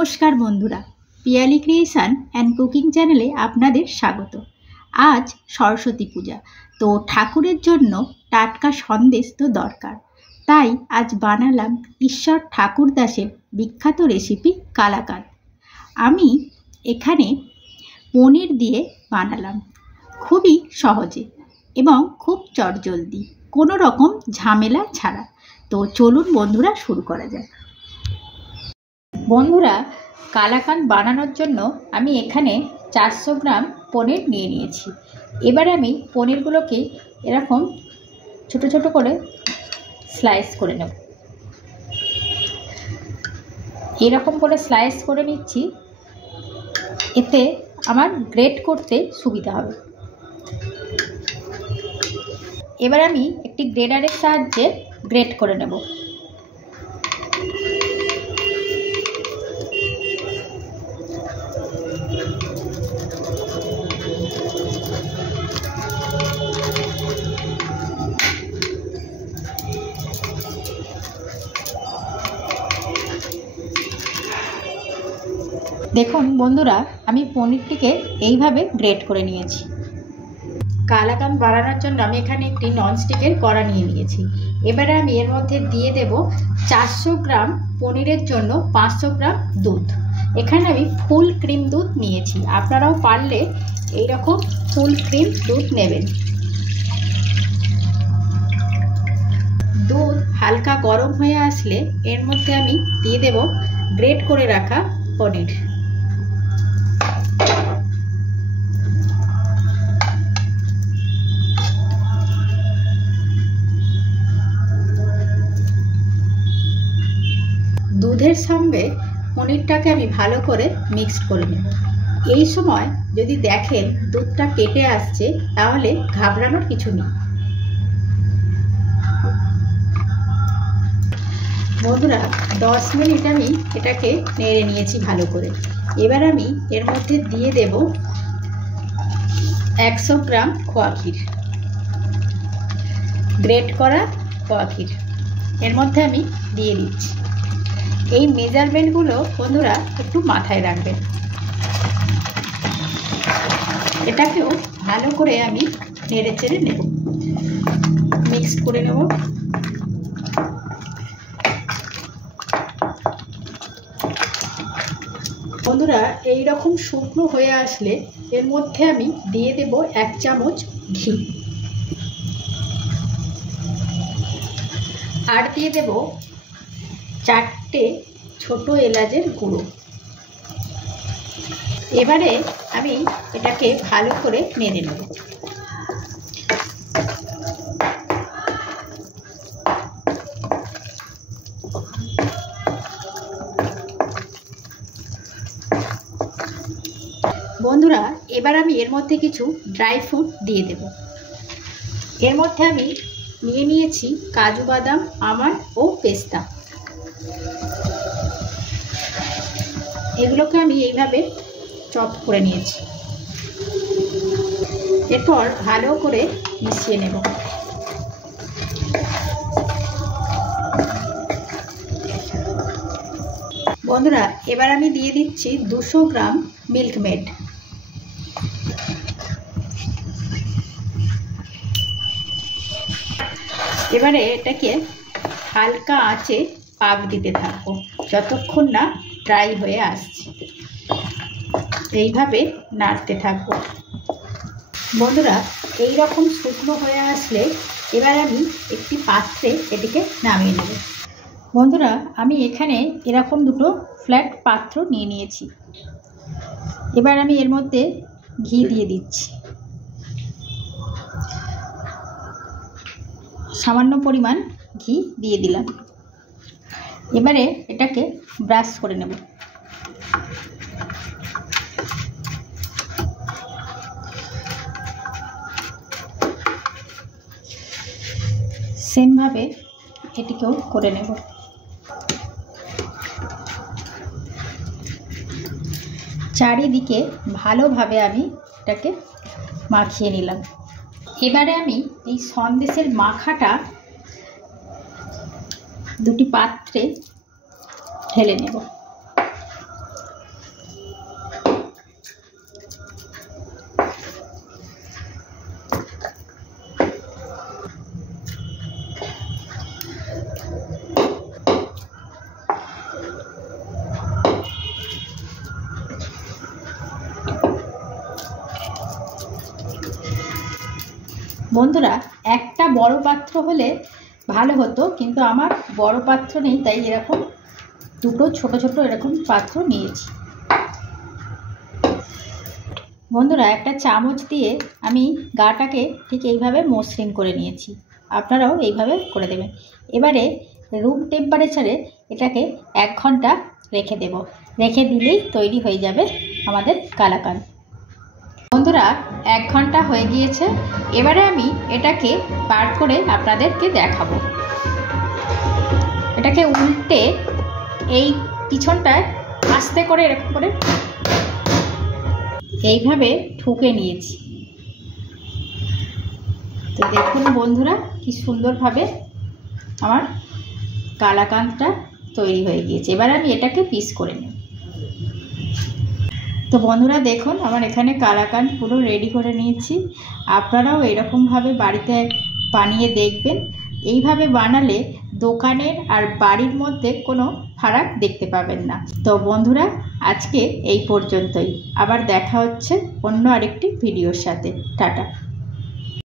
নমস্কার বন্ধুরা, Piyali creation and cooking চ্যানেলে আপনাদের স্বাগত। আজ সরস্বতী পূজা, তো ঠাকুরের জন্য টাটকা সন্দেশ তো দরকার। তাই আজ বানালাম ঈশ্বর ঠাকুরদাসের বিখ্যাত রেসিপি কালাকাঁদ। আমি এখানে পনির দিয়ে বানালাম, খুবই সহজে এবং খুব চটজলদি, কোনো রকম ঝামেলা ছাড়া। তো চলুন বন্ধুরা, শুরু করা যাক। বন্ধুরা, কালাকাঁদ বানানোর জন্য আমি এখানে 400 গ্রাম পনির নিয়ে নিয়েছি। এবার আমি পনিরগুলোকে এরকম ছোট ছোট করে স্লাইস করে নেব। এরকম করে স্লাইস করে নিচ্ছি, এতে আমার গ্রেট করতে সুবিধা হবে। এবার আমি একটি গ্রেডারের সাহায্যে গ্রেট করে নেব। দেখুন বন্ধুরা, আমি পনিরটিকে এইভাবে গ্রেট করে নিয়েছি। কালাকাঁদ বানানোর জন্য আমি এখানে একটি ননস্টিকের কড়া নিয়ে নিয়েছি। এবারে আমি এর মধ্যে দিয়ে দেব 400 গ্রাম পনিরের জন্য 500 গ্রাম দুধ। এখানে আমি ফুল ক্রিম দুধ নিয়েছি, আপনারাও পারলে এইরকম ফুল ক্রিম দুধ নেবেন। দুধ হালকা গরম হয়ে আসলে এর মধ্যে আমি দিয়ে দেব গ্রেট করে রাখা পনির। দুধের সঙ্গে পনিরটাকে আমি ভালো করে মিক্সড করে নেব। এই সময় যদি দেখেন দুধটা কেটে আসছে, তাহলে ঘাবড়ানোর কিছু নেই। বন্ধুরা, 10 মিনিট আমি এটাকে নেড়ে নিয়েছি ভালো করে। এবার আমি এর মধ্যে দিয়ে দেব 100 গ্রাম খোয়া ক্ষীর, গ্রেট করা খোয়া ক্ষীর এর মধ্যে আমি দিয়ে দিচ্ছি। এই মেজারমেন্টগুলো বন্ধুরা একটু মাথায় রাখবেন। এটাকেও ভালো করে আমি নেড়ে চেড়ে নেব, মিক্স করে নেব। বন্ধুরা, এই রকম শুকনো হয়ে আসলে এর মধ্যে আমি দিয়ে দেব 1 চামচ ঘি, আর দিয়ে দেব 4টে ছোট এলাচের গুঁড়ো। এবারে আমি এটাকে ভালো করে নেড়ে নেব। বন্ধুরা, এবার আমি এর মধ্যে কিছু ড্রাই ফ্রুট দিয়ে দেব। এর মধ্যে আমি নিয়ে নিয়েছি কাজু বাদাম, আমন্ড ও পেস্তা। এগুলোকে আমি এইভাবে চপ করে নিয়েছি। এরপর ভালো করে মিশিয়ে নেব। বন্ধুরা, এবার আমি দিয়ে দিচ্ছি 200 গ্রাম মিল্ক মেড। এবারে এটাকে হালকা আঁচে পাক দিতে থাকবো যতক্ষণ না ড্রাই হয়ে আসছে। এইভাবে নাড়তে থাকবো। বন্ধুরা, এই রকম শুকনো হয়ে আসলে এবার আমি একটি পাত্রে এটিকে নামিয়ে নেব। বন্ধুরা, আমি এখানে এরকম দুটো ফ্ল্যাট পাত্র নিয়ে নিয়েছি। এবার আমি এর মধ্যে ঘি দিয়ে দিচ্ছি, সামান্য পরিমাণ ঘি দিয়ে দিলাম। এবারে এটাকে ব্রাশ করে নেব। সেমভাবে এটিকেও করে নেব। চারিদিকে ভালোভাবে আমি এটাকে মাখিয়ে নিলাম। এবারে আমি এই সন্দেশের মাখাটা দুটি পাত্রে ঢেলে নেব। বন্ধুরা, একটা বড় পাত্র হলে ভালো হতো, কিন্তু আমার বড় পাত্র নেই, তাই এরকম দুটো ছোট ছোট এরকম পাত্র নিয়েছি। বন্ধুরা, একটা চামচ দিয়ে আমি গাটাকে ঠিক এইভাবে মসৃণ করে নিয়েছি। আপনারাও এইভাবে করে দেবেন। এবারে রুম টেম্পারেচারে এটাকে 1 ঘন্টা রেখে দেব। রেখে দিলেই তৈরি হয়ে যাবে আমাদের কালাকাঁদ। বন্ধুরা, 1 ঘন্টা হয়ে গিয়েছে। এবারে আমি এটাকে বার করে আপনাদেরকে দেখাবো। এটাকে উল্টে এই পিছনটায় আস্তে করে এরকম করে এইভাবে ঠুকে নিয়েছি। তো দেখুন বন্ধুরা, কি সুন্দরভাবে আমার কালাকাঁদটা তৈরি হয়ে গিয়েছে। এবার আমি এটাকে পিস করে নেব। তো বন্ধুরা দেখুন, আমার এখানে কালাকাঁদ পুরো রেডি করে নিয়েছি। আপনারাও এরকমভাবে বাড়িতে বানিয়ে দেখবেন। এইভাবে বানালে দোকানের আর বাড়ির মধ্যে কোনো ফারাক দেখতে পাবেন না। তো বন্ধুরা, আজকে এই পর্যন্তই। আবার দেখা হচ্ছে অন্য আরেকটি ভিডিওর সাথে। টাটা।